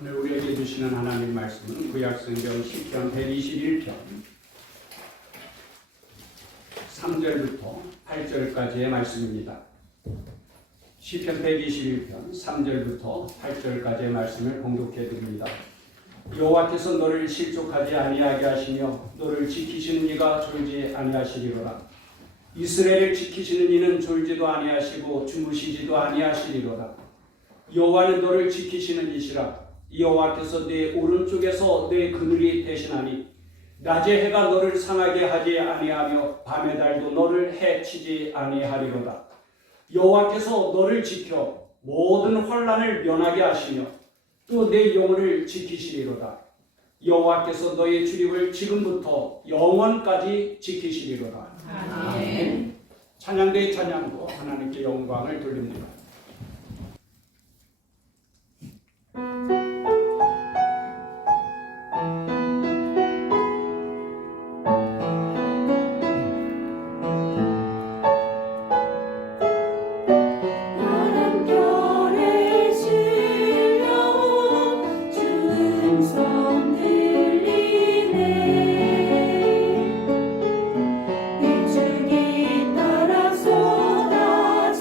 오늘 우리에게 주시는 하나님 말씀은 구약성경 시편 121편 3절부터 8절까지의 말씀입니다. 시편 121편 3절부터 8절까지의 말씀을 봉독해 드립니다. 여호와께서 너를 실족하지 아니하게 하시며 너를 지키시는 이가 졸지 아니하시리로다. 이스라엘을 지키시는 이는 졸지도 아니하시고 주무시지도 아니하시리로다. 여호와는 너를 지키시는 이시라. 여호와께서 내 오른쪽에서 내 그늘이 되시나니 낮에 해가 너를 상하게 하지 아니하며 밤의 달도 너를 해치지 아니하리로다. 여호와께서 너를 지켜 모든 환난을 면하게 하시며 또 내 영혼을 지키시리로다. 여호와께서 너의 출입을 지금부터 영원까지 지키시리로다. 아멘. 찬양대의 찬양으로 하나님께 영광을 돌립니다. 따라 쏟아지는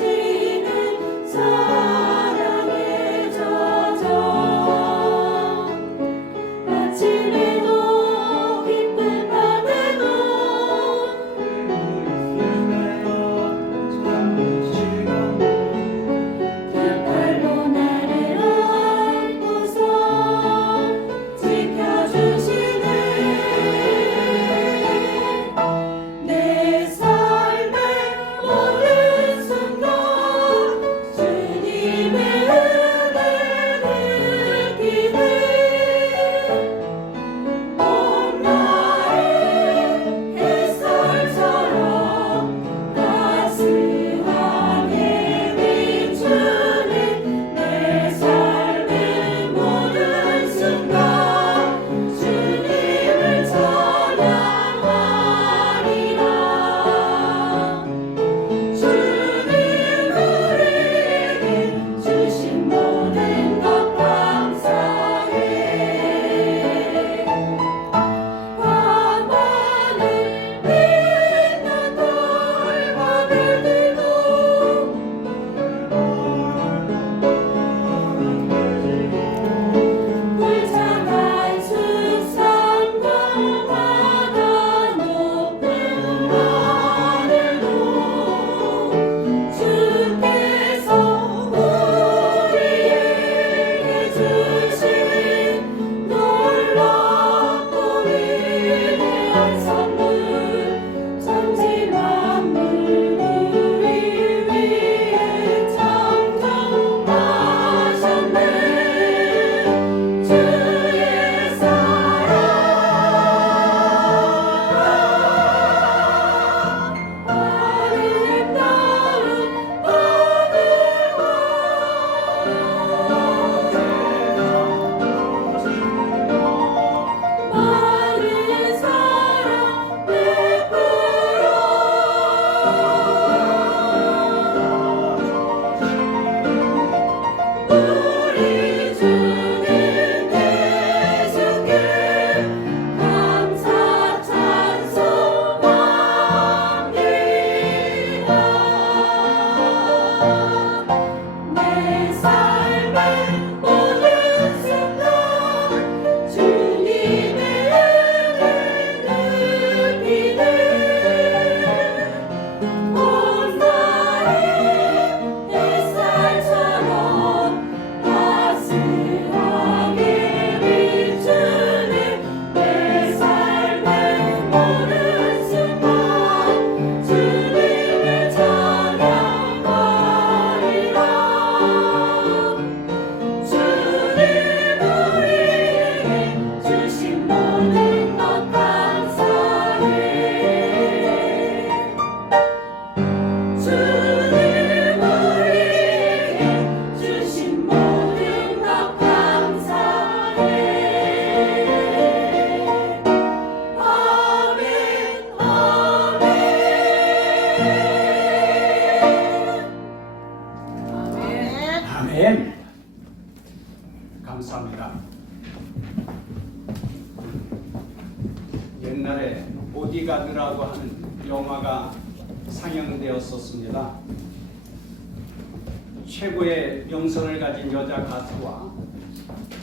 감사합니다. 옛날에 보디가드라고 하는 영화가 상영되었었습니다. 최고의 명성을 가진 여자 가수와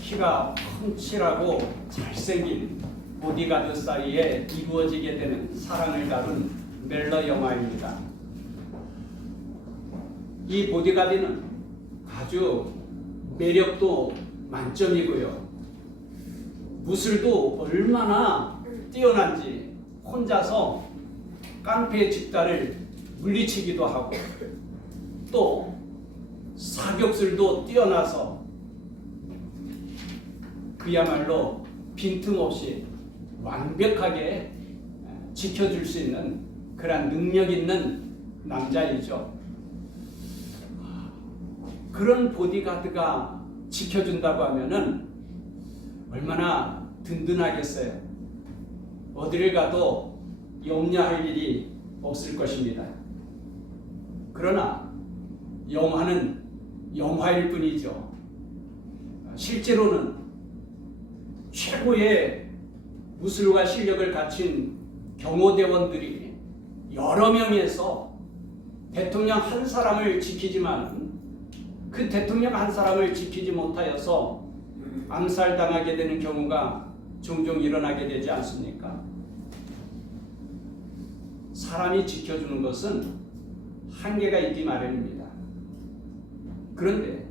키가 훤칠하고 잘생긴 보디가드 사이에 이루어지게 되는 사랑을 다룬 멜러 영화입니다. 이 보디가드는 아주 매력도 만점이고요. 무술도 얼마나 뛰어난지 혼자서 깡패 집단을 물리치기도 하고 또 사격술도 뛰어나서 그야말로 빈틈없이 완벽하게 지켜줄 수 있는 그런 능력 있는 남자이죠. 그런 보디가드가 지켜준다고 하면은 얼마나 든든하겠어요. 어디를 가도 염려할 일이 없을 것입니다. 그러나 영화는 영화일 뿐이죠. 실제로는 최고의 무술과 실력을 갖춘 경호대원들이 여러 명에서 대통령 한 사람을 지키지만 그 대통령 한 사람을 지키지 못하여서 암살당하게 되는 경우가 종종 일어나게 되지 않습니까? 사람이 지켜주는 것은 한계가 있기 마련입니다. 그런데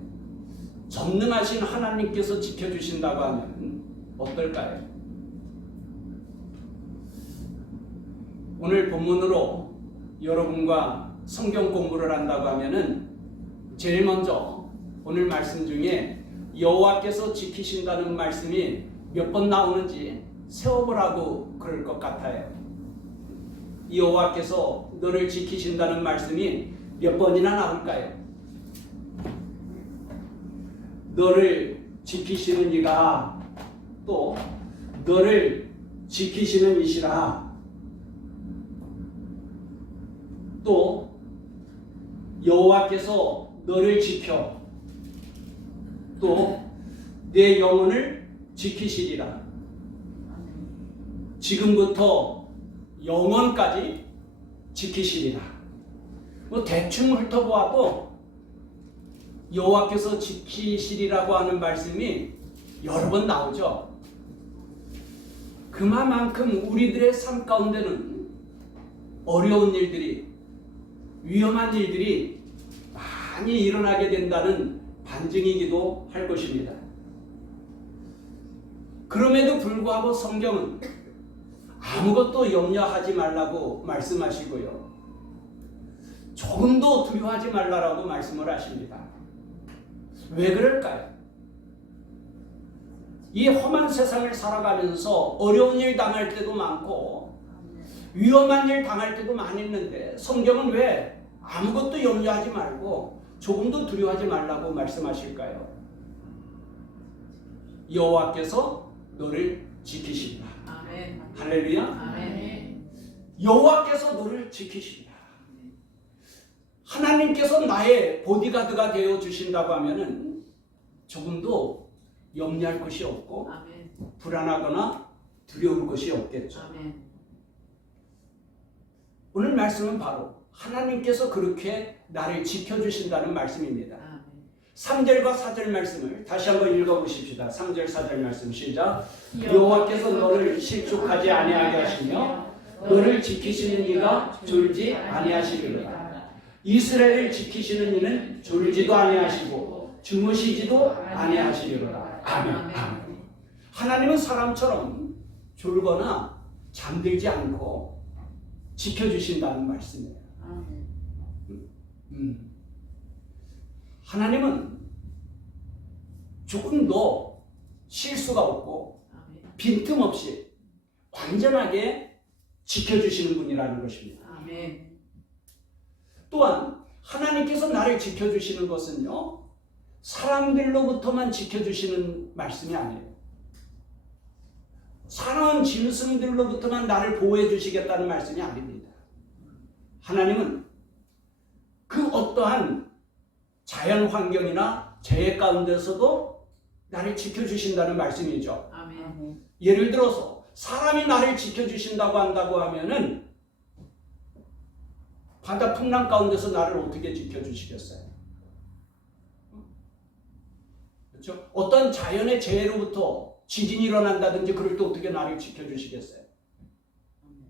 전능하신 하나님께서 지켜주신다고 하면 어떨까요? 오늘 본문으로 여러분과 성경 공부를 한다고 하면은 제일 먼저 오늘 말씀 중에 여호와께서 지키신다는 말씀이 몇 번 나오는지 세어보라고 그럴 것 같아요. 여호와께서 너를 지키신다는 말씀이 몇 번이나 나올까요? 너를 지키시는 이가 또 너를 지키시는 이시라 또 여호와께서 너를 지켜 또 내 영혼을 지키시리라. 지금부터 영원까지 지키시리라. 뭐 대충 훑어보아도 여호와께서 지키시리라고 하는 말씀이 여러 번 나오죠. 그만큼 우리들의 삶 가운데는 어려운 일들이 위험한 일들이 많이 일어나게 된다는 반증이기도 할 것입니다. 그럼에도 불구하고 성경은 아무것도 염려하지 말라고 말씀하시고요. 조금도 두려워하지 말라라고 말씀을 하십니다. 왜 그럴까요? 이 험한 세상을 살아가면서 어려운 일 당할 때도 많고 위험한 일 당할 때도 많이 있는데 성경은 왜 아무것도 염려하지 말고 조금도 두려워하지 말라고 말씀하실까요? 여호와께서 너를 지키신다. 아멘. 할렐루야. 아멘. 여호와께서 너를 지키신다. 하나님께서 나의 보디가드가 되어 주신다고 하면은 조금도 염려할 것이 없고 아멘. 불안하거나 두려울 것이 없겠죠. 아멘. 오늘 말씀은 바로 하나님께서 그렇게 나를 지켜주신다는 말씀입니다. 3절과 4절 말씀을 다시 한번 읽어보십시다. 3절 4절 말씀 시작. 여호와께서 너를 실족하지 아니하게 하시며 너를 지키시는 이가 졸지 아니하시리로다. 이스라엘을 지키시는 이는 졸지도 아니하시고 주무시지도 아니하시리로다. 아멘. 아멘. 하나님은 사람처럼 졸거나 잠들지 않고 지켜주신다는 말씀이에요. 하나님은 조금도 실수가 없고 빈틈없이 완전하게 지켜주시는 분이라는 것입니다. 아멘. 또한 하나님께서 나를 지켜주시는 것은요, 사람들로부터만 지켜주시는 말씀이 아니에요. 사나운 짐승들로부터만 나를 보호해 주시겠다는 말씀이 아닙니다. 하나님은 그 어떠한 자연 환경이나 재해 가운데서도 나를 지켜주신다는 말씀이죠. 아멘. 예를 들어서 사람이 나를 지켜주신다고 한다고 하면은 바다 풍랑 가운데서 나를 어떻게 지켜주시겠어요? 그렇죠? 어떤 자연의 재해로부터 지진이 일어난다든지 그럴 때 어떻게 나를 지켜주시겠어요?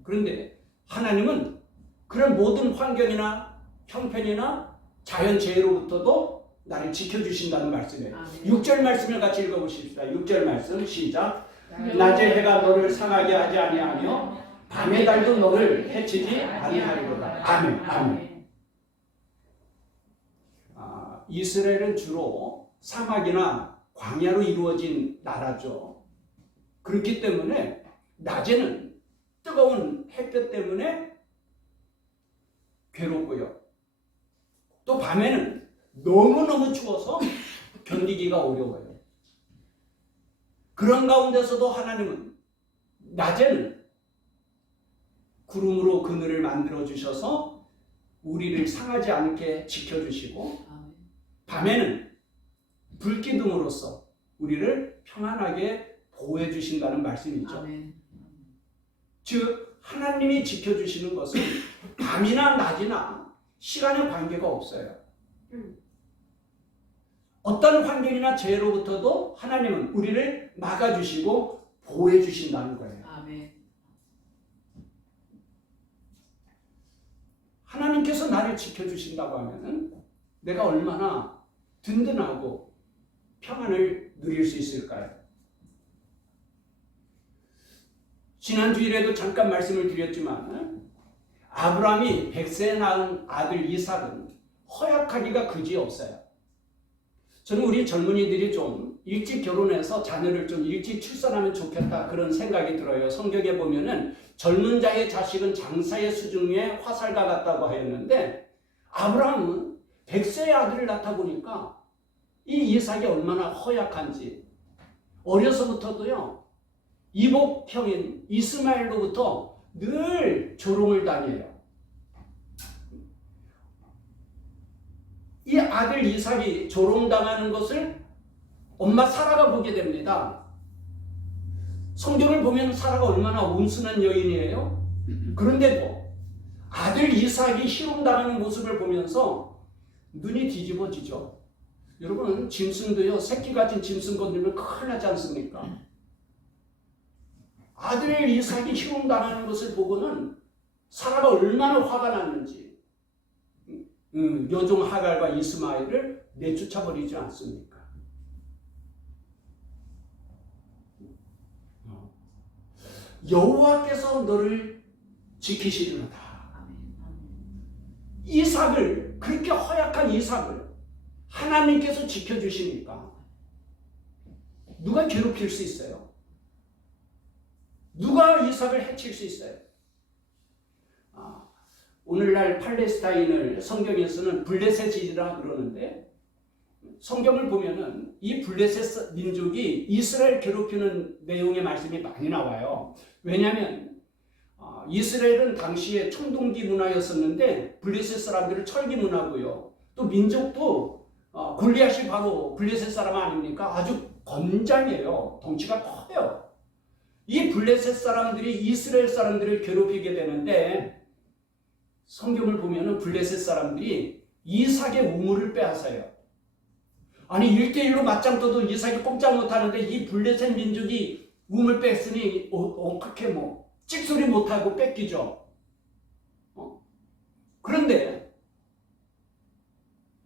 그런데 하나님은 그런 모든 환경이나 형편이나 자연 재해로부터도 나를 지켜주신다는 말씀이에요. 6절 말씀을 같이 읽어보십시다. 6절 말씀 시작. 낮에 해가 너를 상하게 하지 아니하며 밤의 달도 너를 해치지 아니하리로다. 아멘. 아멘. 이스라엘은 주로 사막이나 광야로 이루어진 나라죠. 그렇기 때문에 낮에는 뜨거운 햇볕 때문에 괴롭고요. 또 밤에는 너무너무 추워서 견디기가 어려워요. 그런 가운데서도 하나님은 낮에는 구름으로 그늘을 만들어 주셔서 우리를 상하지 않게 지켜주시고 밤에는 불기둥으로서 우리를 평안하게 보호해 주신다는 말씀이죠. 아멘. 즉 하나님이 지켜주시는 것은 밤이나 낮이나 시간의 관계가 없어요. 어떤 환경이나 재해로부터도 하나님은 우리를 막아주시고 보호해 주신다는 거예요. 아멘. 하나님께서 나를 지켜주신다고 하면 내가 얼마나 든든하고 평안을 누릴 수 있을까요? 지난 주일에도 잠깐 말씀을 드렸지만 아브라함이 100세에 낳은 아들 이삭은 허약하기가 그지없어요. 저는 우리 젊은이들이 좀 일찍 결혼해서 자녀를 좀 일찍 출산하면 좋겠다 그런 생각이 들어요. 성경에 보면은 젊은 자의 자식은 장사의 수중에 화살과 같다고 하였는데 아브라함은 100세의 아들을 낳다 보니까 이 이삭이 얼마나 허약한지 어려서부터도요 이복형인 이스마엘로부터 늘 조롱을 당해요. 이 아들 이삭이 조롱당하는 것을 엄마 사라가 보게 됩니다. 성경을 보면 사라가 얼마나 온순한 여인이에요. 그런데도 아들 이삭이 희롱당하는 모습을 보면서 눈이 뒤집어지죠. 여러분 짐승도요 새끼 가진 짐승 건드리면 큰일 나지 않습니까? 아들 이삭이 희롱당하는 것을 보고는 사라가 얼마나 화가 났는지 여종 하갈과 이스마엘을 내쫓아버리지 않습니까? 여호와께서 너를 지키시리로다. 이삭을 그렇게 허약한 이삭을 하나님께서 지켜주시니까 누가 괴롭힐 수 있어요? 누가 이삭을 해칠 수 있어요? 오늘날 팔레스타인을 성경에서는 블레셋이라 그러는데 성경을 보면은 이 블레셋 민족이 이스라엘 괴롭히는 내용의 말씀이 많이 나와요. 왜냐하면 이스라엘은 당시에 청동기 문화였었는데 블레셋 사람들은 철기 문화고요. 또 민족도 골리앗이 바로 블레셋 사람 아닙니까? 아주 건장해요. 덩치가 커요. 이 블레셋 사람들이 이스라엘 사람들을 괴롭히게 되는데 성경을 보면은 블레셋 사람들이 이삭의 우물을 빼앗아요. 아니 1대1로 맞짱 떠도 이삭이 꼼짝 못하는데 이 블레셋 민족이 우물 뺐으니 어떻게 뭐 찍소리 못하고 뺏기죠. 그런데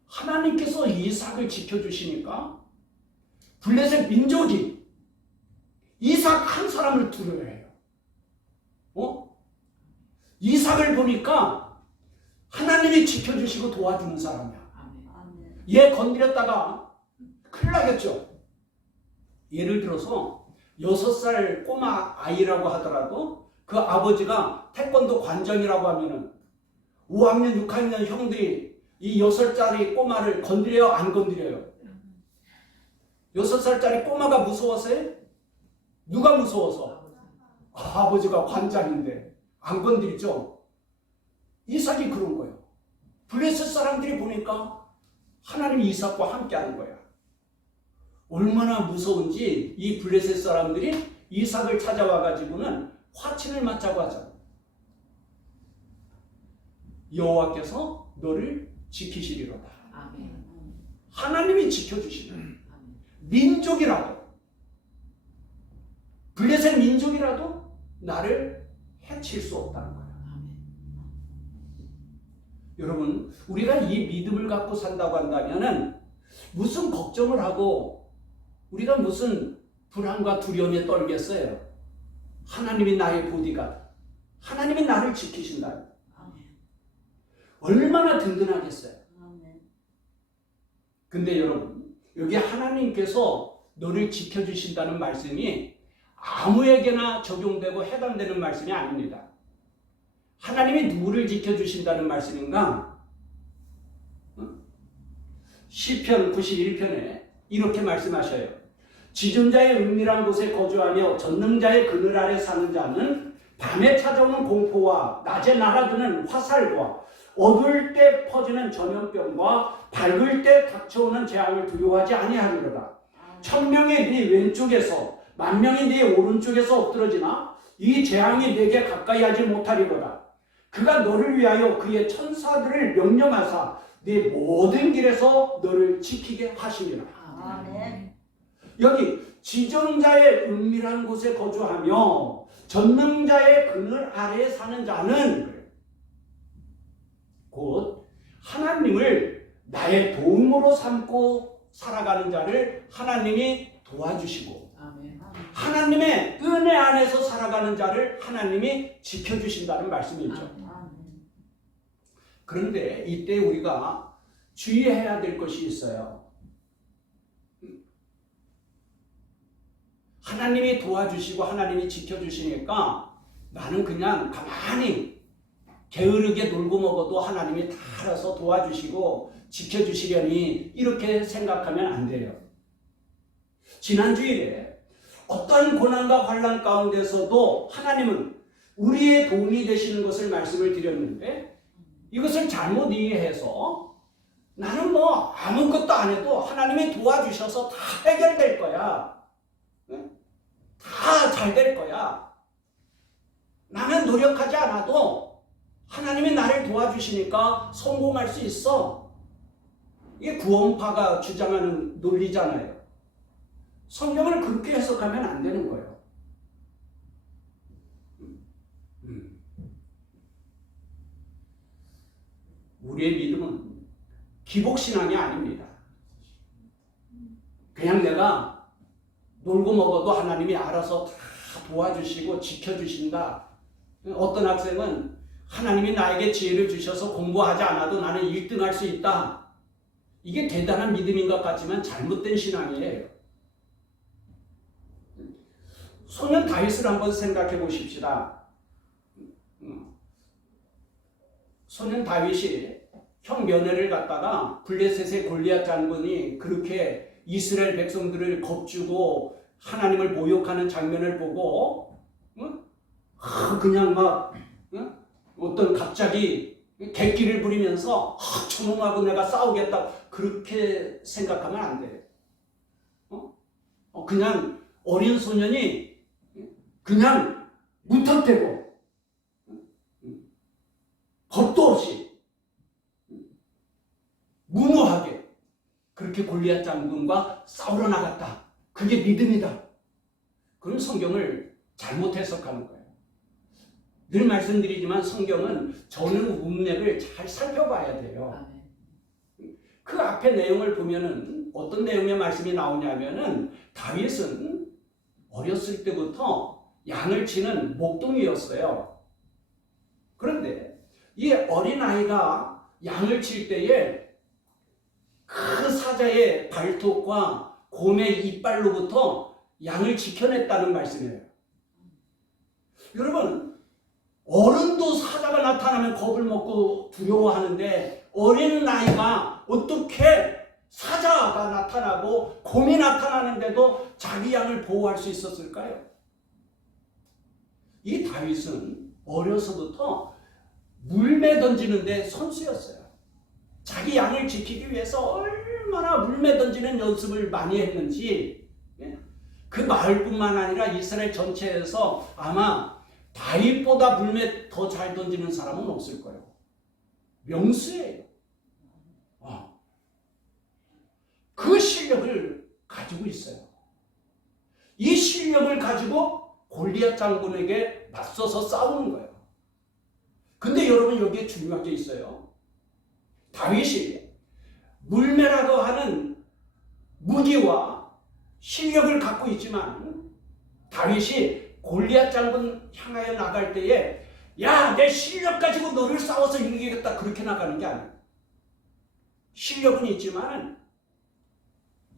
하나님께서 이삭을 지켜주시니까 블레셋 민족이 이삭 한 사람을 두려워해요. 이삭을 보니까 하나님이 지켜주시고 도와주는 사람이야. 얘 건드렸다가 큰일 나겠죠. 예를 들어서 6살 꼬마 아이라고 하더라도 그 아버지가 태권도 관장이라고 하면은 5학년, 6학년 형들이 이 6살짜리 꼬마를 건드려요? 안 건드려요? 6살짜리 꼬마가 무서워서요? 누가 무서워서? 아버지가 관장인데 안 건드리죠? 이삭이 그런 거예요. 블레셋 사람들이 보니까 하나님이 이삭과 함께 하는 거야. 얼마나 무서운지 이 블레셋 사람들이 이삭을 찾아와 가지고는 화친을 맞자고 하죠. 여호와께서 너를 지키시리로다. 아멘. 하나님이 지켜주시는 민족이라도, 블레셋 민족이라도 나를 해칠 수 없다는 거예요. 여러분, 우리가 이 믿음을 갖고 산다고 한다면은 무슨 걱정을 하고 우리가 무슨 불안과 두려움에 떨겠어요? 하나님이 나의 보디가드, 하나님이 나를 지키신다. 얼마나 든든하겠어요? 근데 여러분, 여기 하나님께서 너를 지켜주신다는 말씀이 아무에게나 적용되고 해당되는 말씀이 아닙니다. 하나님이 누구를 지켜주신다는 말씀인가? 시편 91편에 이렇게 말씀하셔요. 지존자의 은밀한 곳에 거주하며 전능자의 그늘 아래 사는 자는 밤에 찾아오는 공포와 낮에 날아드는 화살과 어두울 때 퍼지는 전염병과 밝을 때 닥쳐오는 재앙을 두려워하지 아니하리로다. 1000명이 네 왼쪽에서 10,000명이 네 오른쪽에서 엎드러지나 이 재앙이 네게 가까이 하지 못하리로다. 그가 너를 위하여 그의 천사들을 명령하사 네 모든 길에서 너를 지키게 하시리라. 아멘. 여기 지존자의 은밀한 곳에 거주하며 전능자의 그늘 아래에 사는 자는 곧 하나님을 나의 도움으로 삼고 살아가는 자를 하나님이 도와주시고 하나님의 은혜 안에서 살아가는 자를 하나님이 지켜주신다는 말씀이죠. 그런데 이때 우리가 주의해야 될 것이 있어요. 하나님이 도와주시고 하나님이 지켜주시니까 나는 그냥 가만히 게으르게 놀고 먹어도 하나님이 다 알아서 도와주시고 지켜주시려니 이렇게 생각하면 안 돼요. 지난 주일에 어떤 고난과 환난 가운데서도 하나님은 우리의 도움이 되시는 것을 말씀을 드렸는데 이것을 잘못 이해해서 나는 뭐 아무것도 안 해도 하나님이 도와주셔서 다 해결될 거야. 다 잘 될 거야. 나는 노력하지 않아도 하나님이 나를 도와주시니까 성공할 수 있어. 이게 구원파가 주장하는 논리잖아요. 성경을 그렇게 해석하면 안 되는 거예요. 우리의 믿음은 기복신앙이 아닙니다. 그냥 내가 놀고 먹어도 하나님이 알아서 다 도와주시고 지켜주신다. 어떤 학생은 하나님이 나에게 지혜를 주셔서 공부하지 않아도 나는 1등 할 수 있다. 이게 대단한 믿음인 것 같지만 잘못된 신앙이에요. 소년 다윗을 한번 생각해 보십시다. 소년 다윗이 형 며느리를 갖다가 블레셋의 골리앗 장군이 그렇게 이스라엘 백성들을 겁주고 하나님을 모욕하는 장면을 보고 그냥 막 어떤 갑자기 객기를 부리면서 저놈하고 내가 싸우겠다 그렇게 생각하면 안 돼요. 그냥 어린 소년이 그냥 무턱대고 겁도 없이 무모하게 그렇게 골리앗 장군과 싸우러 나갔다. 그게 믿음이다. 그럼 성경을 잘못 해석하는 거예요. 늘 말씀드리지만 성경은 전후 문맥을 잘 살펴봐야 돼요. 그 앞에 내용을 보면은 어떤 내용의 말씀이 나오냐면은 다윗은 어렸을 때부터 양을 치는 목동이었어요. 그런데 이 어린아이가 양을 칠 때에 그 사자의 발톱과 곰의 이빨로부터 양을 지켜냈다는 말씀이에요. 여러분, 어른도 사자가 나타나면 겁을 먹고 두려워하는데 어린 나이가 어떻게 사자가 나타나고 곰이 나타나는데도 자기 양을 보호할 수 있었을까요? 이 다윗은 어려서부터 물매 던지는데 선수였어요. 자기 양을 지키기 위해서 얼마나 물매 던지는 연습을 많이 했는지, 예? 그 마을뿐만 아니라 이스라엘 전체에서 아마 다윗보다 물매 더 잘 던지는 사람은 없을 거예요. 명수예요. 그 실력을 가지고 있어요. 이 실력을 가지고 골리앗 장군에게 맞서서 싸우는 거예요. 근데 여러분 여기에 중요한 게 있어요. 다윗이 물매라고 하는 무기와 실력을 갖고 있지만 다윗이 골리앗 장군 향하여 나갈 때에 야, 내 실력 가지고 너를 싸워서 이기겠다 그렇게 나가는 게 아니에요. 실력은 있지만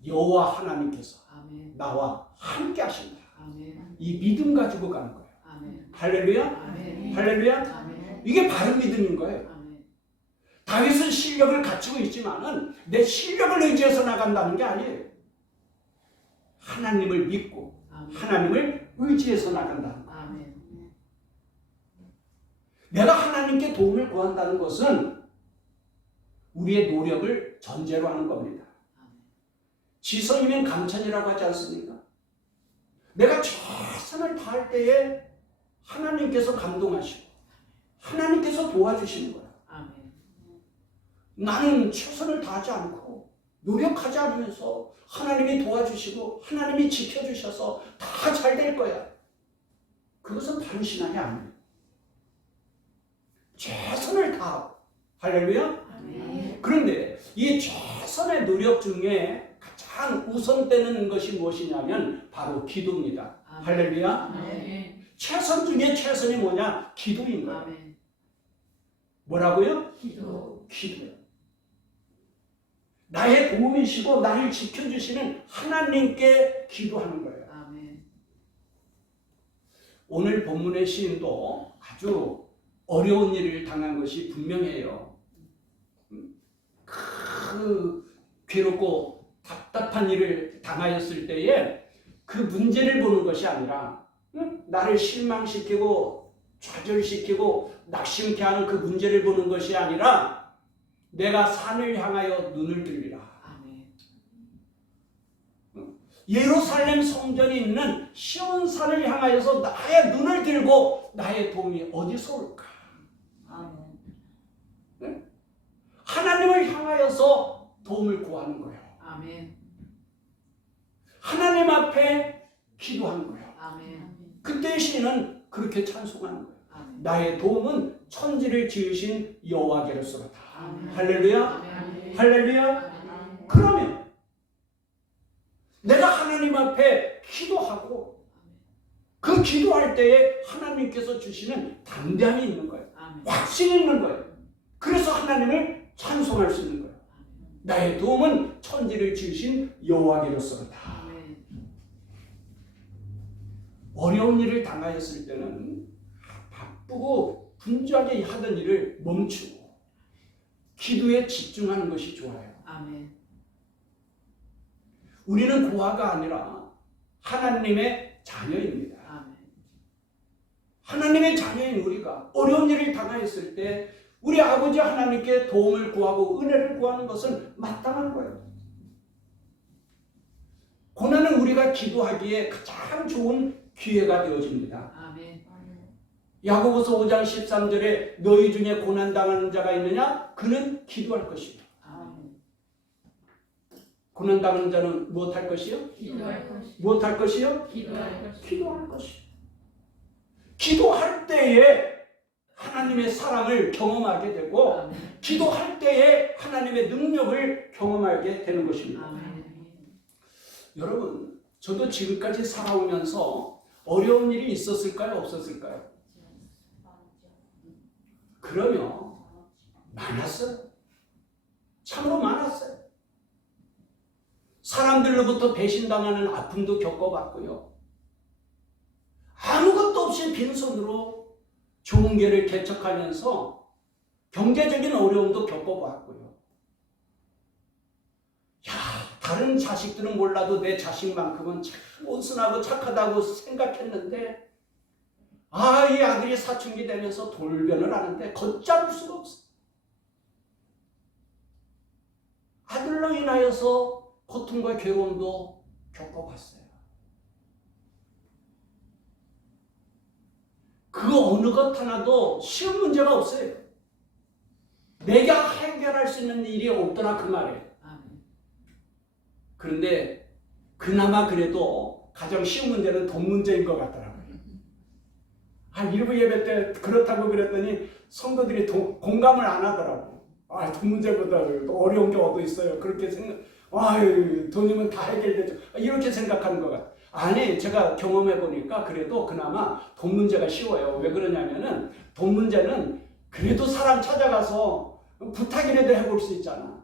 여호와 하나님께서 아멘. 나와 함께 하신다. 아멘. 이 믿음 가지고 가는 거예요. 아멘. 할렐루야? 아멘. 할렐루야? 아멘. 이게 바른 믿음인 거예요. 아멘. 다윗은 실력을 갖추고 있지만은 내 실력을 의지해서 나간다는 게 아니에요. 하나님을 믿고 아멘. 하나님을 의지해서 나간다는 거예요. 아멘. 내가 하나님께 도움을 구한다는 것은 우리의 노력을 전제로 하는 겁니다. 지성이면 감천이라고 하지 않습니까? 내가 최선을 다할 때에 하나님께서 감동하시고 하나님께서 도와주시는 거야. 아멘. 나는 최선을 다하지 않고 노력하지 않으면서 하나님이 도와주시고 하나님이 지켜주셔서 다 잘 될 거야. 그것은 바른 신앙이 아니에요. 최선을 다하고 할렐루야? 아멘. 그런데 이 최선의 노력 중에 가장 우선되는 것이 무엇이냐면 바로 기도입니다. 아멘. 할렐루야? 아멘. 최선 중에 최선이 뭐냐? 기도인 거예요. 아멘. 뭐라고요? 기도. 기도요. 나의 도움이시고 나를 지켜주시는 하나님께 기도하는 거예요. 아멘. 오늘 본문의 시인도 아주 어려운 일을 당한 것이 분명해요. 그 괴롭고 답답한 일을 당하였을 때에 그 문제를 보는 것이 아니라 나를 실망시키고 좌절시키고 낙심케 하는 그 문제를 보는 것이 아니라 내가 산을 향하여 눈을 들리라. 아멘. 예루살렘 성전이 있는 시온산을 향하여서 나의 눈을 들고 나의 도움이 어디서 올까? 아멘. 하나님을 향하여서 도움을 구하는 거예요. 아멘. 하나님 앞에 기도하는 거예요. 아멘. 그때 시인은 그렇게 찬송하는 거예요. 아멘. 나의 도움은 천지를 지으신 여호와께로서다. 아멘. 할렐루야. 아멘. 할렐루야. 아멘. 그러면 내가 하나님 앞에 기도하고 그 기도할 때에 하나님께서 주시는 담대함이 있는 거예요. 아멘. 확신이 있는 거예요. 그래서 하나님을 찬송할 수 있는 거예요. 나의 도움은 천지를 지으신 여호와께로서다. 아멘. 어려운 일을 당하였을 때는 바쁘고 분주하게 하던 일을 멈추고 기도에 집중하는 것이 좋아요. 아멘. 우리는 고아가 아니라 하나님의 자녀입니다. 아멘. 하나님의 자녀인 우리가 어려운 일을 당하였을 때 우리 아버지 하나님께 도움을 구하고 은혜를 구하는 것은 마땅한 거예요. 고난은 우리가 기도하기에 가장 좋은 기회가 되어집니다. 아멘. 야고보서 5장 13절에 너희 중에 고난당하는 자가 있느냐? 그는 기도할 것이다. 아멘. 고난당하는 자는 무엇할 것이요? 기도할 것이. 무엇할 것이요? 기도할 것이. 기도할 것이. 기도할 때에 하나님의 사랑을 경험하게 되고 아멘. 기도할 때에 하나님의 능력을 경험하게 되는 것입니다. 아멘. 여러분, 저도 지금까지 살아오면서 어려운 일이 있었을까요? 없었을까요? 그러면 많았어요. 참으로 많았어요. 사람들로부터 배신당하는 아픔도 겪어봤고요. 아무것도 없이 빈손으로 좋은 길을 개척하면서 경제적인 어려움도 겪어봤고요. 야, 다른 자식들은 몰라도 내 자식만큼은 참 온순하고 착하다고 생각했는데 이 아들이 사춘기 되면서 돌변을 하는데 걷잡을 수가 없어. 아들로 인하여서 고통과 괴로움도 겪어봤어요. 그 어느 것 하나도 쉬운 문제가 없어요. 내가 해결할 수 있는 일이 없더라 그 말이에요. 아멘. 그런데 그나마 그래도 가장 쉬운 문제는 돈 문제인 것 같더라고요. 일부 예배 때 그렇다고 그랬더니 성도들이 공감을 안 하더라고요. 돈 문제보다 어려운 게 어디 있어요. 그렇게 생각, 돈이면 다 해결되죠. 이렇게 생각하는 것 같아요. 아니, 제가 경험해 보니까 그래도 그나마 돈 문제가 쉬워요. 왜 그러냐면은 돈 문제는 그래도 사람 찾아가서 부탁이라도 해볼 수 있잖아.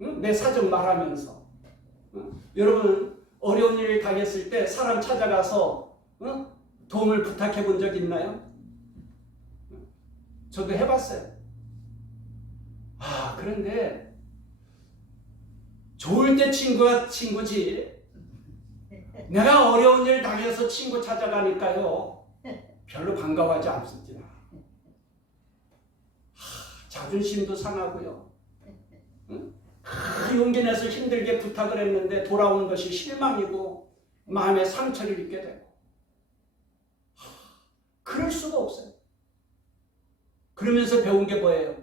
응? 내 사정 말하면서. 응? 여러분 어려운 일을 당했을 때 사람 찾아가서 도움을 부탁해 본 적 있나요? 저도 해봤어요. 그런데 좋을 때 친구가 친구지. 내가 어려운 일 당해서 친구 찾아가니까요 별로 반가워하지 않습니다. 자존심도 상하고요. 응? 용기 내서 힘들게 부탁을 했는데 돌아오는 것이 실망이고 마음에 상처를 입게 되고 그럴 수가 없어요. 그러면서 배운 게 뭐예요?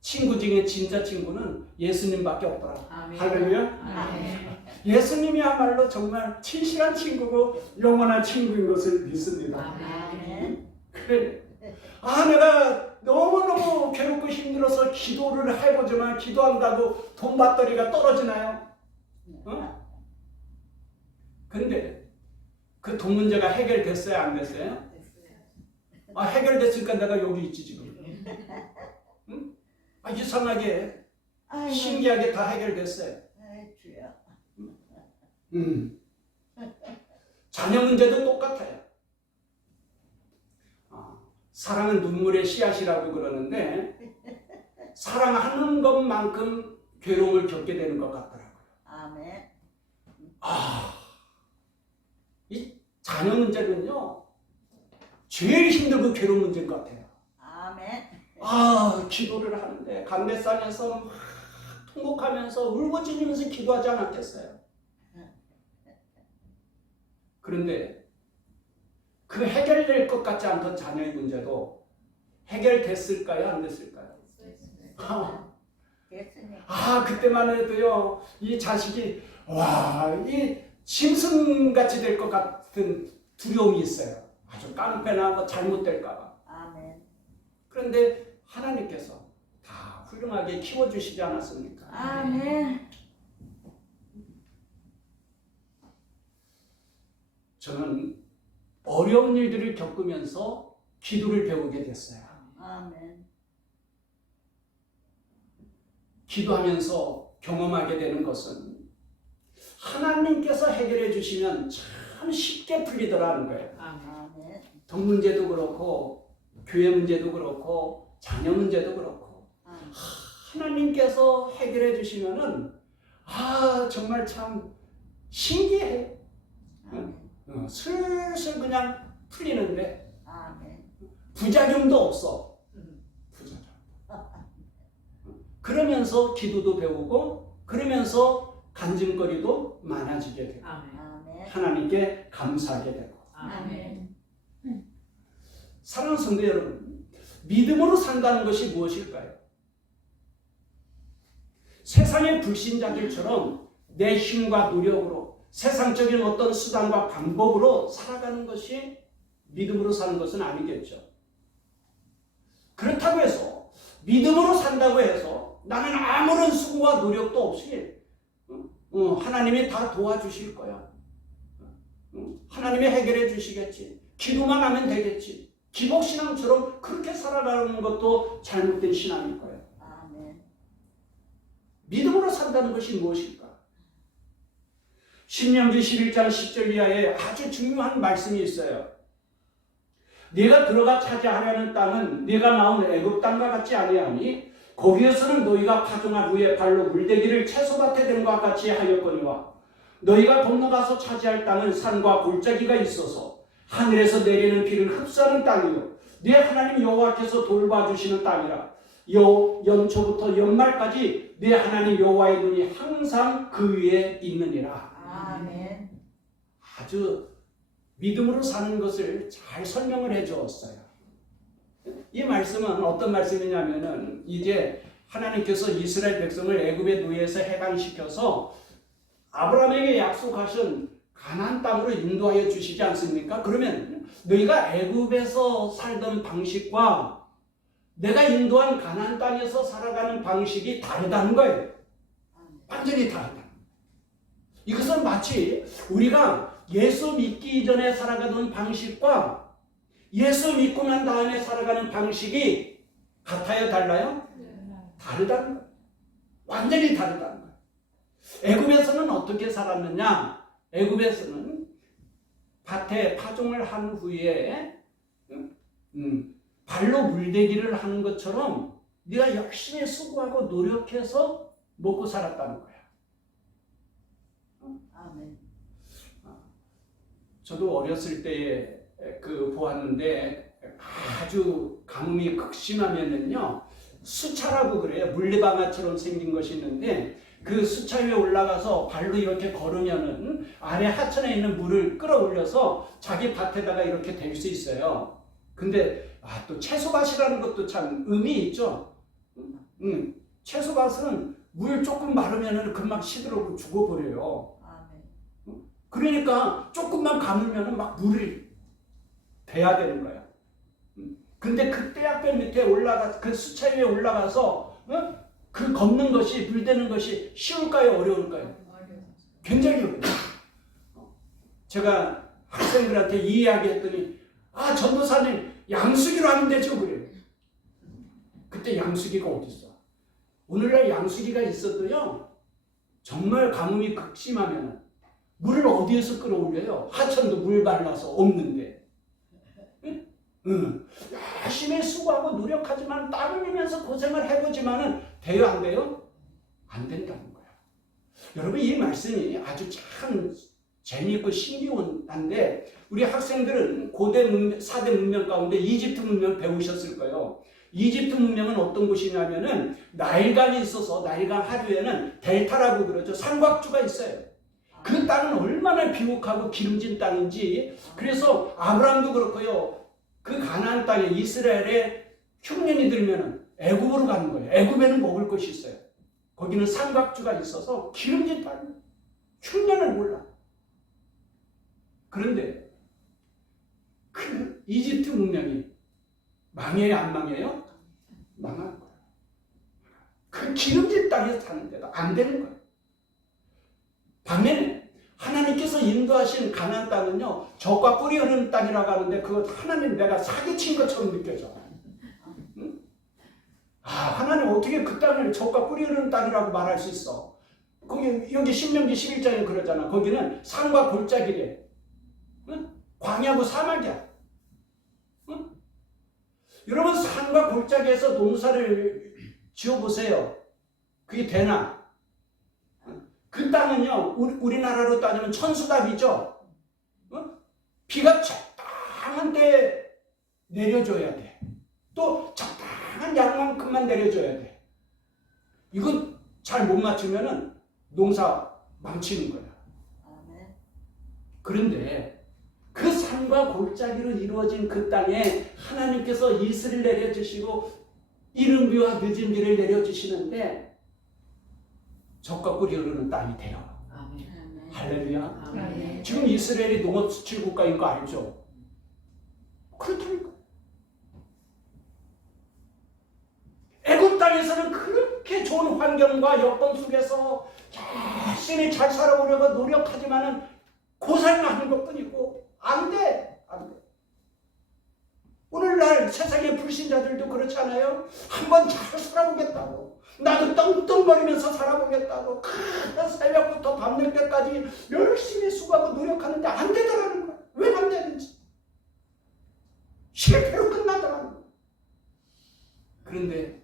친구 중에 진짜 친구는 예수님밖에 없더라. 아멘. 할렐루야. 아멘. 예수님이야말로 정말 진실한 친구고 영원한 친구인 것을 믿습니다. 아멘. 그래. 내가 너무너무 괴롭고 힘들어서 기도를 해보지만 기도한다고 돈밭더리가 떨어지나요? 근데 그 돈 문제가 해결됐어요? 안 됐어요? 해결됐으니까 내가 여기 있지 지금. 응? 이상하게 신기하게 다 해결됐어요. 자녀 문제도 똑같아요. 사랑은 눈물의 씨앗이라고 그러는데 사랑하는 것만큼 괴로움을 겪게 되는 것 같더라고요. 아멘. 이 자녀 문제는요 제일 힘들고 괴로운 문제인 것 같아요. 아멘. 기도를 하는데 감례산에서 막 통곡하면서 울부짖으면서 기도하지 않았겠어요? 그런데 그 해결될 것 같지 않던 자녀의 문제도 해결됐을까요? 안 됐을까요? 예수님. 그때만 해도요 이 자식이 이 짐승같이 될 것 같은 두려움이 있어요. 아주 깡패나 뭐 잘못될까 봐. 아멘. 그런데 하나님께서 다 훌륭하게 키워주시지 않았습니까? 아멘. 저는 어려운 일들을 겪으면서 기도를 배우게 됐어요. 아멘. 기도하면서 경험하게 되는 것은 하나님께서 해결해 주시면 참 쉽게 풀리더라는 거예요. 아멘. 돈 문제도 그렇고 교회 문제도 그렇고 자녀 문제도 그렇고 하나님께서 해결해 주시면은 정말 참 신기해. 아멘. 슬슬 그냥 풀리는데 아멘. 부작용도 없어. 부작용. 그러면서 기도도 배우고 그러면서 간증거리도 많아지게 되고 아멘. 하나님께 감사하게 되고. 아멘. 사랑하는 성도 여러분, 믿음으로 산다는 것이 무엇일까요? 세상의 불신자들처럼 내 힘과 노력으로 세상적인 어떤 수단과 방법으로 살아가는 것이 믿음으로 사는 것은 아니겠죠. 그렇다고 해서 믿음으로 산다고 해서 나는 아무런 수고와 노력도 없이 하나님이 다 도와주실 거야. 하나님이 해결해 주시겠지. 기도만 하면 되겠지. 기복신앙처럼 그렇게 살아가는 것도 잘못된 신앙일 거예요. 아멘. 믿음으로 산다는 것이 무엇일까? 신명기 11장 10절 이하에 아주 중요한 말씀이 있어요. 네가 들어가 차지하려는 땅은 네가 나온 애굽 땅과 같지 아니하니 거기에서는 너희가 파종한 후에 발로 물대기를 채소밭에 됨과 같이 하였거니와 너희가 건너가서 차지할 땅은 산과 골짜기가 있어서 하늘에서 내리는 비를 흡수하는 땅이요 네 하나님 여호와께서 돌봐주시는 땅이라 연초부터 연말까지 내 하나님 여호와의 눈이 항상 그 위에 있느니라. 아멘. 아주 믿음으로 사는 것을 잘 설명을 해 주었어요. 이 말씀은 어떤 말씀이냐면은 이제 하나님께서 이스라엘 백성을 애굽의 노예에서 해방시켜서 아브라함에게 약속하신 가나안 땅으로 인도하여 주시지 않습니까? 그러면 너희가 애굽에서 살던 방식과 내가 인도한 가나안 땅에서 살아가는 방식이 다르다는 거예요. 완전히 다르다. 이것은 마치 우리가 예수 믿기 이전에 살아가던 방식과 예수 믿고 난 다음에 살아가는 방식이 같아요? 달라요? 다르다는 거예요. 완전히 다르다는 거예요. 애굽에서는 어떻게 살았느냐? 애굽에서는 밭에 파종을 한 후에 발로 물대기를 하는 것처럼 네가 열심히 수고하고 노력해서 먹고 살았다는 거야. 아멘. 저도 어렸을 때에 보았는데 아주 가뭄이 극심하면은요 수차라고 그래요. 물레방아처럼 생긴 것이 있는데 그 수차 위에 올라가서 발로 이렇게 걸으면은 아래 하천에 있는 물을 끌어올려서 자기 밭에다가 이렇게 댈 수 있어요. 근데 또 채소밭이라는 것도 참 의미 있죠. 채소밭은 물 조금 마르면은 금방 시들어 죽어버려요. 아멘. 그러니까 조금만 가물면은 막 물을 대야 되는 거야. 근데 그 떼약볕 밑에 그 수차 위에 올라가서 그 걷는 것이 물대는 것이 쉬울까요? 어려울까요? 굉장히 어려워요. 제가 학생들한테 이 이야기 했더니 전도사님 양수기로 하면 되죠 그래요. 그때 양수기가 어디 있어? 오늘날 양수기가 있어도요 정말 가뭄이 극심하면 물을 어디에서 끌어올려요? 하천도 물 발라서 없는데. 열심히 수고하고 노력하지만 땀 흘리면서 고생을 해보지만은 돼요 안 돼요? 안 된다는 거야. 여러분 이 말씀이 아주 참 재미있고 신기한데 우리 학생들은 고대 문명, 4대 문명 가운데 이집트 문명 배우셨을 거예요. 이집트 문명은 어떤 곳이냐면은 나일강이 있어서 나일강 하류에는 델타라고 그러죠. 삼각주가 있어요. 그 땅은 얼마나 비옥하고 기름진 땅인지 그래서 아브라함도 그렇고요. 그 가나안 땅에 이스라엘에 흉년이 들면은 애굽으로 가는 거예요. 애굽에는 먹을 것이 있어요. 거기는 삼각주가 있어서 기름진 땅, 흉년을 몰라. 그런데 그 이집트 문명이 망해요, 안 망해요? 망할 거예요. 그 기름진 땅에서 사는 데도 안 되는 거예요. 반면에 하나님께서 인도하신 가나안 땅은요 젖과 꿀이 흐르는 땅이라고 하는데 그거 하나님 내가 사기친 것처럼 느껴져. 응? 하나님 어떻게 그 땅을 젖과 꿀이 흐르는 땅이라고 말할 수 있어? 여기 신명기 11장에 그러잖아. 거기는 산과 골짜기래. 응? 광야고 사막이야. 응? 여러분 산과 골짜기에서 농사를 지어보세요. 그게 되나? 그 땅은요 우리나라로 따지면 천수답이죠. 비가 적당한 때 내려줘야 돼. 또 적당한 양만큼만 내려줘야 돼. 이거 잘 못 맞추면은 농사 망치는 거야. 그런데 그 산과 골짜기로 이루어진 그 땅에 하나님께서 이슬을 내려주시고 이른 비와 늦은 비를 내려주시는데 젖과 꿀이 흐르는 땅이 돼요. 아멘. 할렐루야. 아멘. 지금 이스라엘이 농업 수출 국가인 거 알죠? 그렇다니까. 애굽 땅에서는 그렇게 좋은 환경과 여건 속에서 열심히 잘 살아오려고 노력하지만은 고생하는 것뿐이고 안 돼. 안 돼. 오늘날 세상의 불신자들도 그렇지 않아요? 한번 잘 살아보겠다고. 나도 떵떵거리면서 살아보겠다고. 새벽부터 밤늦게까지 열심히 수고하고 노력하는데 안 되더라는 거야. 왜 안 되는지. 실패로 끝나더라는 거야. 그런데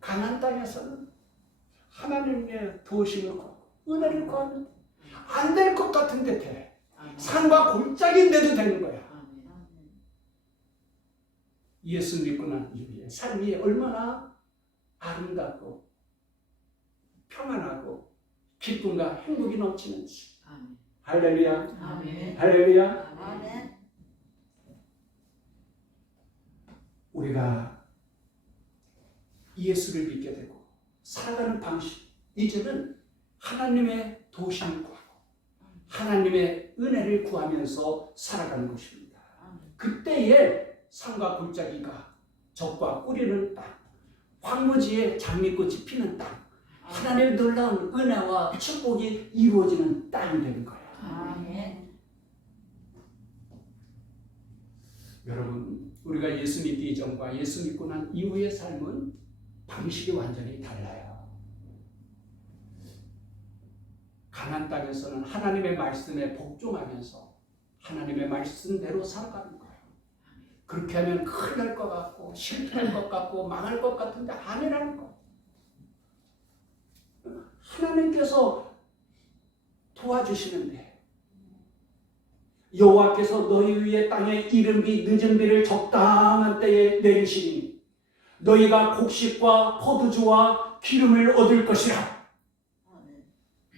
가나안 땅에서는 하나님의 도우심을 구하고 은혜를 구하면 안 될 것 같은데 돼. 산과 골짜기인데도 되는 거야. 예수 믿고 난 이후에 삶이 얼마나 아름답고 평안하고 기쁨과 행복이 넘치는지. 아멘. 할렐루야. 아멘. 할렐루야. 아멘. 우리가 예수를 믿게 되고 살아가는 방식, 이제는 하나님의 도우심을 구하고 하나님의 은혜를 구하면서 살아가는 것입니다. 그때에 산과 골짜기가 적과 뿌리는 땅, 황무지에 장미꽃이 피는 땅, 하나님의 놀라운 은혜와 축복이 이루어지는 땅이 되는 거예요. 아멘. 여러분, 우리가 예수 믿기 이전과 예수 믿고 난 이후의 삶은 방식이 완전히 달라요. 가나안 땅에서는 하나님의 말씀에 복종하면서 하나님의 말씀대로 살아가는 거예요. 그렇게 하면 큰일 날 것 같고 실패할 것 같고 망할 것 같은데 아니라는 거예요. 하나님께서 도와주시는데 여호와께서 너희 위에 땅에 이른비 늦은 비를 적당한 때에 내리시니 너희가 곡식과 포도주와 기름을 얻을 것이라. 아멘.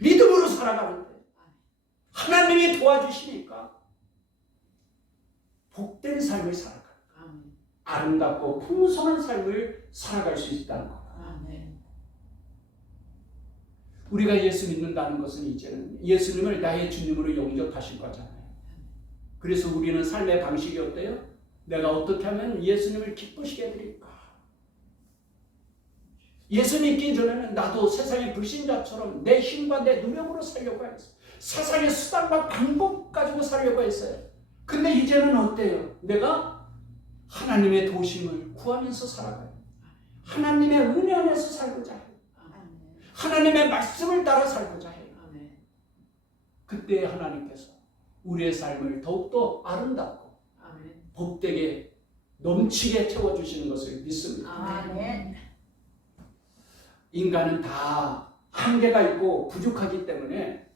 믿음으로 살아가는데 하나님이 도와주시니까 복된 삶을 살아가는 거예요. 아멘. 아름답고 풍성한 삶을 살아갈 수 있다는 거예요. 아멘. 우리가 예수 믿는다는 것은 이제는 예수님을 나의 주님으로 영접하실 거잖아요. 그래서 우리는 삶의 방식이 어때요? 내가 어떻게 하면 예수님을 기쁘시게 해드릴까? 예수 믿기 전에는 나도 세상의 불신자처럼 내 힘과 내 누명으로 살려고 했어요. 세상의 수단과 방법 가지고 살려고 했어요. 근데 이제는 어때요? 내가 하나님의 도심을 구하면서 살아가요. 하나님의 은혜 안에서 살고자 해요. 아멘. 하나님의 말씀을 따라 살고자 해요. 아멘. 그때 하나님께서 우리의 삶을 더욱더 아름답고 아멘. 복되게 넘치게 채워주시는 것을 믿습니다. 아멘. 인간은 다 한계가 있고 부족하기 때문에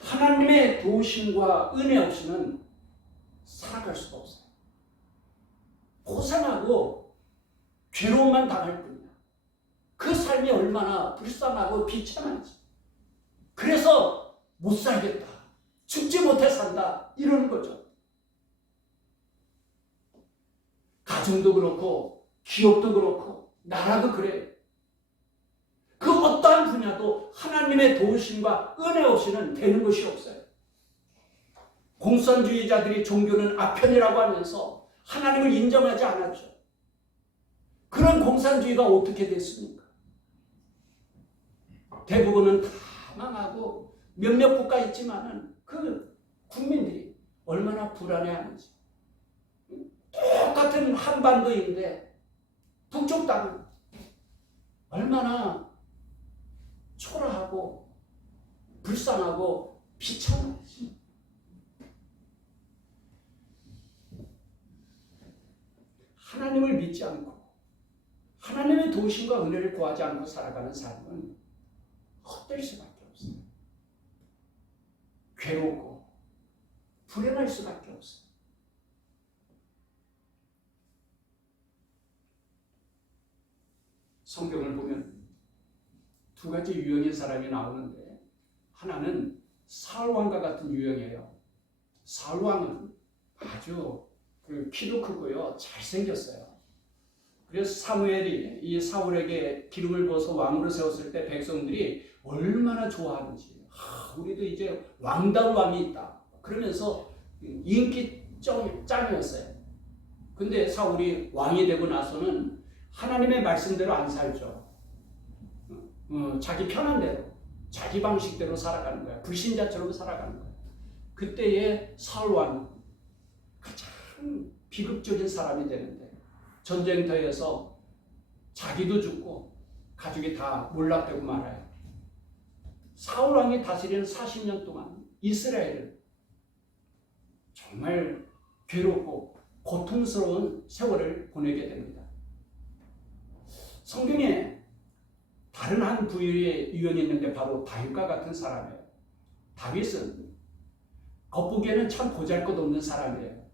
하나님의 도우심과 은혜 없이는 살아갈 수가 없어요. 고생하고 괴로움만 당할 뿐이야. 그 삶이 얼마나 불쌍하고 비참한지. 그래서 못 살겠다. 죽지 못해 산다. 이러는 거죠. 가정도 그렇고 기업도 그렇고 나라도 그래요. 그 어떠한 분야도 하나님의 도우심과 은혜 없이는 되는 것이 없어요. 공산주의자들이 종교는 아편이라고 하면서 하나님을 인정하지 않았죠. 그런 공산주의가 어떻게 됐습니까? 대부분은 다 망하고 몇몇 국가 있지만은 그 국민들이 얼마나 불안해하는지. 똑같은 한반도인데 북쪽 땅은 얼마나 초라하고 불쌍하고 비참한지. 하나님을 믿지 않고 하나님의 도우심과 은혜를 구하지 않고 살아가는 삶은 헛될 수밖에 없어요. 괴롭고 불행할 수밖에 없어요. 성경을 보면 두 가지 유형의 사람이 나오는데 하나는 사울왕과 같은 유형이에요. 사울왕은 아주 키도 크고요. 잘생겼어요. 그래서 사무엘이 이 사울에게 기름을 부어서 왕으로 세웠을 때 백성들이 얼마나 좋아하는지. 우리도 이제 왕다운 왕이 있다. 그러면서 인기 짱이었어요. 근데 사울이 왕이 되고 나서는 하나님의 말씀대로 안 살죠. 자기 편한 대로, 자기 방식대로 살아가는 거야. 불신자처럼 살아가는 거야. 그때의 사울왕은 가장 비극적인 사람이 되는데 전쟁터에서 자기도 죽고 가족이 다 몰락되고 말아요. 사울왕이 다스리는 40년 동안 이스라엘은 정말 괴롭고 고통스러운 세월을 보내게 됩니다. 성경에 다른 한 부류의 유형이 있는데 바로 다윗과 같은 사람이에요. 다윗은 겉보기에는 참 보잘것없는 사람이에요.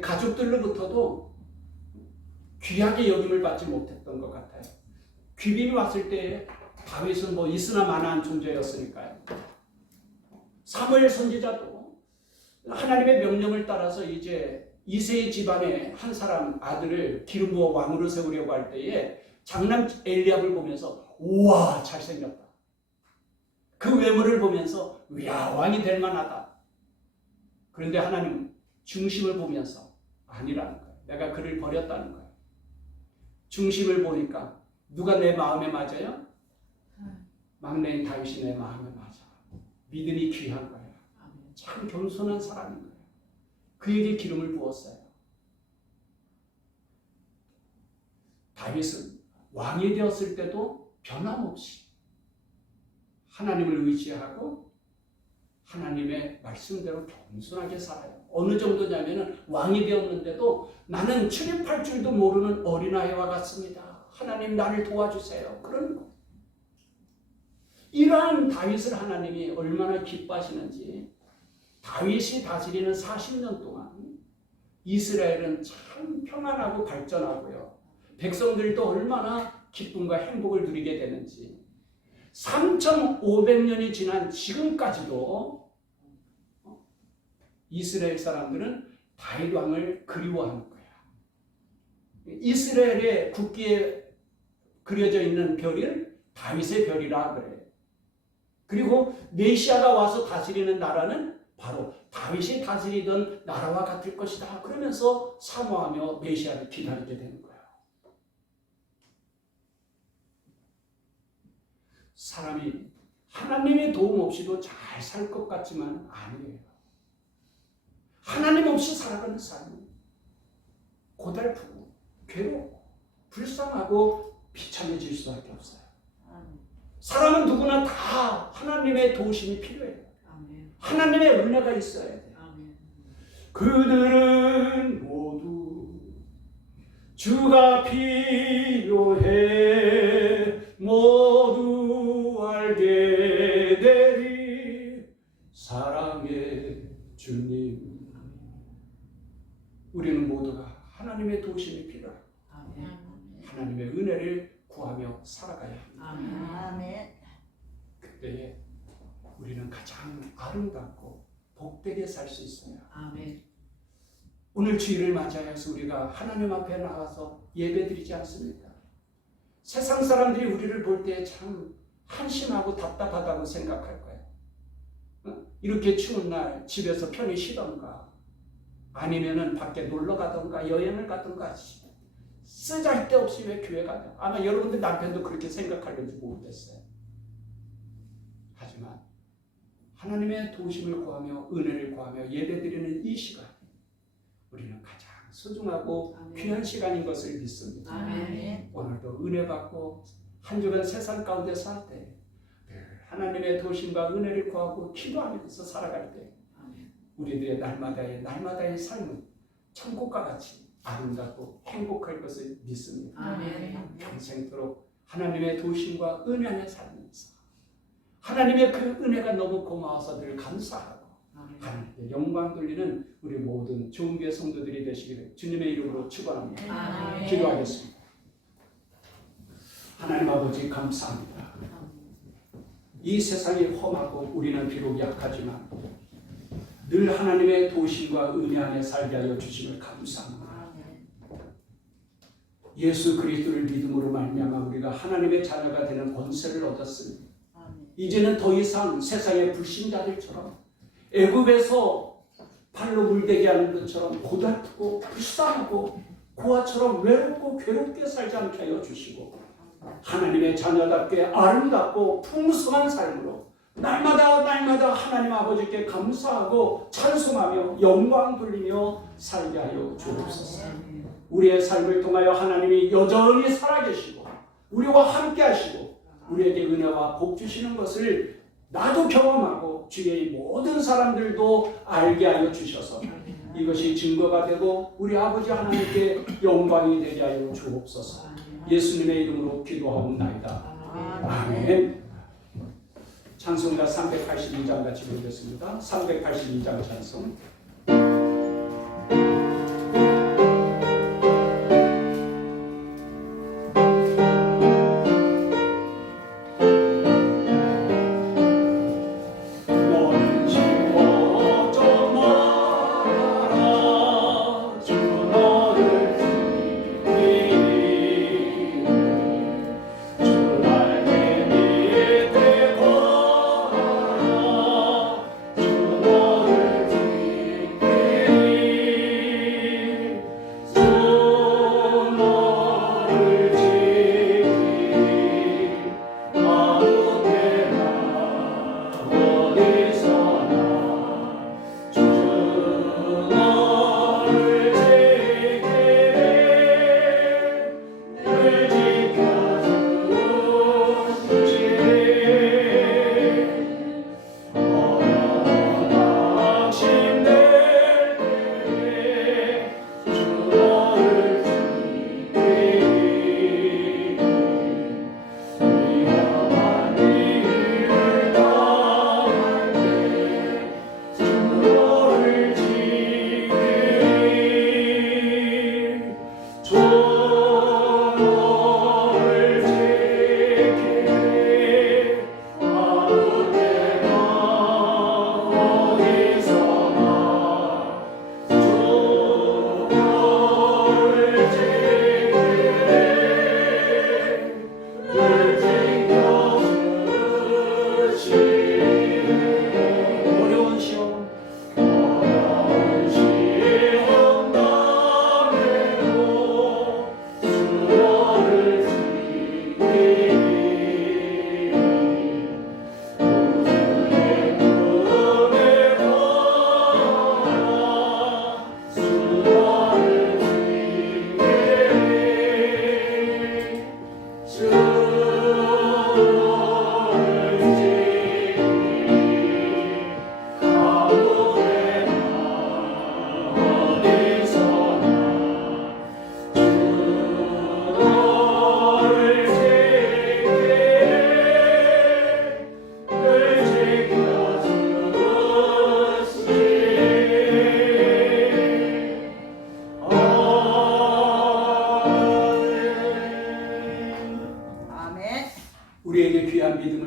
가족들로부터도 귀하게 여김을 받지 못했던 것 같아요. 귀빈이 왔을 때 다윗은 뭐 있으나 마나한 존재였으니까요. 사무엘 선지자도 하나님의 명령을 따라서 이제 이새의 집안의 한 사람 아들을 기름 부어 왕으로 세우려고 할 때에 장남 엘리압을 보면서 우와 잘생겼다. 그 외모를 보면서 야 왕이 될 만하다. 그런데 하나님 중심을 보면서 아니라는 거예요. 내가 그를 버렸다는 거예요. 중심을 보니까 누가 내 마음에 맞아요? 막내인 다윗이 내 마음에 맞아. 믿음이 귀한 거예요. 참 겸손한 사람인 거예요. 그에게 기름을 부었어요. 다윗은 왕이 되었을 때도 변함없이 하나님을 의지하고 하나님의 말씀대로 겸손하게 살아요. 어느 정도냐면은 왕이 되었는데도 나는 출입할 줄도 모르는 어린아이와 같습니다. 하나님 나를 도와주세요. 그런 거. 이러한 다윗을 하나님이 얼마나 기뻐하시는지 다윗이 다스리는 40년 동안 이스라엘은 참 평안하고 발전하고요. 백성들도 얼마나 기쁨과 행복을 누리게 되는지 3,500년이 지난 지금까지도 이스라엘 사람들은 다윗 왕을 그리워하는 거야. 이스라엘의 국기에 그려져 있는 별이 다윗의 별이라 그래. 그리고 메시아가 와서 다스리는 나라는 바로 다윗이 다스리던 나라와 같을 것이다. 그러면서 사모하며 메시아를 기다리게 되는 거야. 사람이 하나님의 도움 없이도 잘 살 것 같지만 아니에요. 하나님 없이 살아가는 삶은 고달프고 괴롭고 불쌍하고 비참해질 수밖에 없어요. 사람은 누구나 다 하나님의 도우심이 필요해요. 하나님의 은혜가 있어야 돼요. 그들은 모두 주가 필요해 모두 알게 되리 사랑의 주님. 우리는 모두가 하나님의 도우심이 필요해요. 하나님의 은혜를 구하며 살아가야 합니다. 아멘. 그때에 우리는 가장 아름답고 복되게 살 수 있어요. 아멘. 오늘 주일을 맞이해서 우리가 하나님 앞에 나가서 예배드리지 않습니까? 세상 사람들이 우리를 볼 때 참 한심하고 답답하다고 생각할 거예요. 이렇게 추운 날 집에서 편히 쉬던가 아니면은 밖에 놀러 가던가 여행을 가던가 쓰잘데없이 왜 교회 가냐. 아마 여러분들 남편도 그렇게 생각하는지 모르겠어요. 하지만 하나님의 도우심을 구하며 은혜를 구하며 예배드리는 이 시간 우리는 가장 소중하고 귀한 시간인 것을 믿습니다. 아멘. 오늘도 은혜 받고 한 주간 세상 가운데 살 때 하나님의 도우심과 은혜를 구하고 기도하면서 살아갈 때 우리들의 날마다의 삶은 천국과 같이 아름답고 행복할 것을 믿습니다. 아멘. 평생토록 하나님의 도우심과 은혜 안에 살면서 하나님의 그 은혜가 너무 고마워서 늘 감사하고 하나님께 영광 돌리는 우리 모든 좋은 교회 성도들이 되시기를 주님의 이름으로 축원합니다. 아멘. 기도하겠습니다. 하나님 아버지 감사합니다. 이 세상이 험하고 우리는 비록 약하지만 늘 하나님의 도우심과 은혜 안에 살게 하여 주심을 감사합니다. 예수 그리스도를 믿음으로 말미암아 우리가 하나님의 자녀가 되는 권세를 얻었습니다. 이제는 더 이상 세상의 불신자들처럼 애굽에서 발로 물대게 하는 것처럼 고달프고 불쌍하고 고아처럼 외롭고 괴롭게 살지 않게 하여 주시고 하나님의 자녀답게 아름답고 풍성한 삶으로 날마다 하나님 아버지께 감사하고 찬송하며 영광 돌리며 살게 하여 주옵소서. 우리의 삶을 통하여 하나님이 여전히 살아계시고 우리와 함께 하시고 우리에게 은혜와 복 주시는 것을 나도 경험하고 주위의 모든 사람들도 알게 하여 주셔서 이것이 증거가 되고 우리 아버지 하나님께 영광이 되게 하여 주옵소서. 예수님의 이름으로 기도하옵나이다. 아멘. 찬송가 382장 같이 부르겠습니다. 382장 찬송.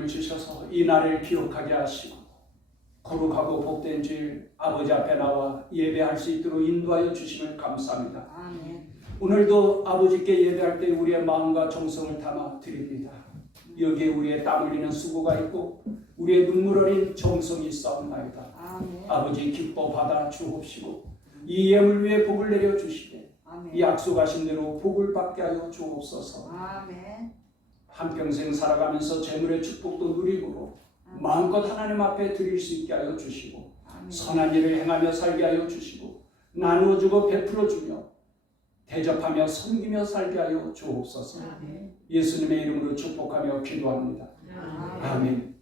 믿음을 주셔서 이 날을 기억하게 하시고 거룩하고 복된 주일 아버지 앞에 나와 예배할 수 있도록 인도하여 주심을 감사합니다. 아멘. 오늘도 아버지께 예배할 때 우리의 마음과 정성을 담아 드립니다. 여기에 우리의 땀 흘리는 수고가 있고 우리의 눈물 어린 정성이 있사옵나이다. 아멘. 아버지 기뻐 받아 주옵시고 이 예물 위에 복을 내려 주시되 아멘. 이 약속하신 대로 복을 받게 하여 주옵소서. 아멘. 한평생 살아가면서 재물의 축복도 누리고 마음껏 하나님 앞에 드릴 수 있게 하여 주시고 아멘. 선한 일을 행하며 살게 하여 주시고 나누어 주고 베풀어 주며 대접하며 섬기며 살게 하여 주옵소서. 아멘. 예수님의 이름으로 축복하며 기도합니다. 아멘. 아멘.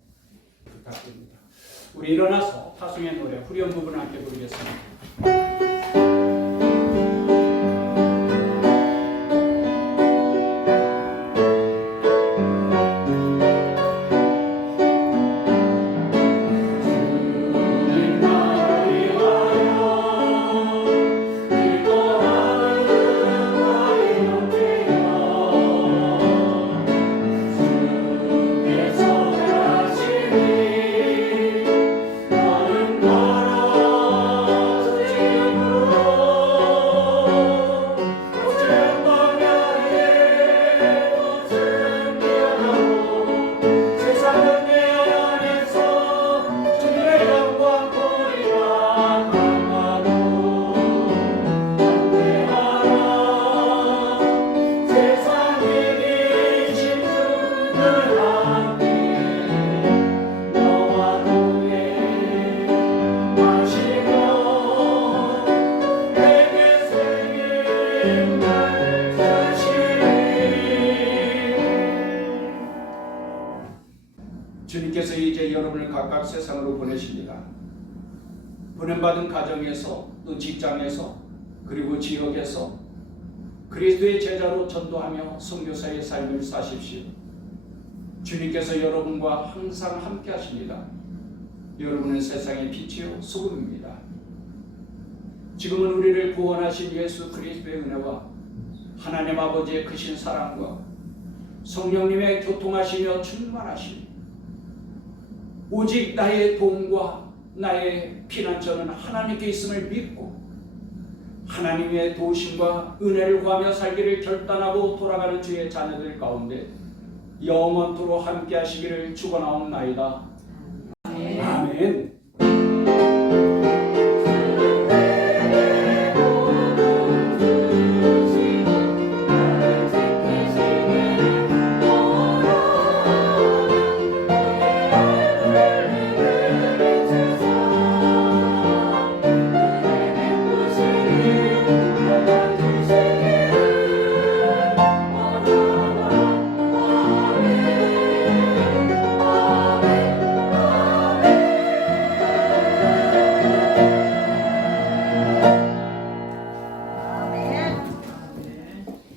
부탁드립니다. 우리 일어나서 파송의 노래 후렴 부분 함께 부르겠습니다. 주님께서 이제 여러분을 각각 세상으로 보내십니다. 보냄받은 가정에서 또 직장에서 그리고 지역에서 그리스도의 제자로 전도하며 선교사의 삶을 사십시오. 주님께서 여러분과 항상 함께 하십니다. 여러분은 세상의 빛이요 소금입니다. 지금은 우리를 구원하신 예수 그리스도의 은혜와 하나님 아버지의 크신 사랑과 성령님의 교통하시며 충만하심 오직 나의 도움과 나의 피난처는 하나님께 있음을 믿고 하나님의 도우심과 은혜를 구하며 살기를 결단하고 돌아가는 주의 자녀들 가운데 영원토록 함께 하시기를 축원하옵나이다.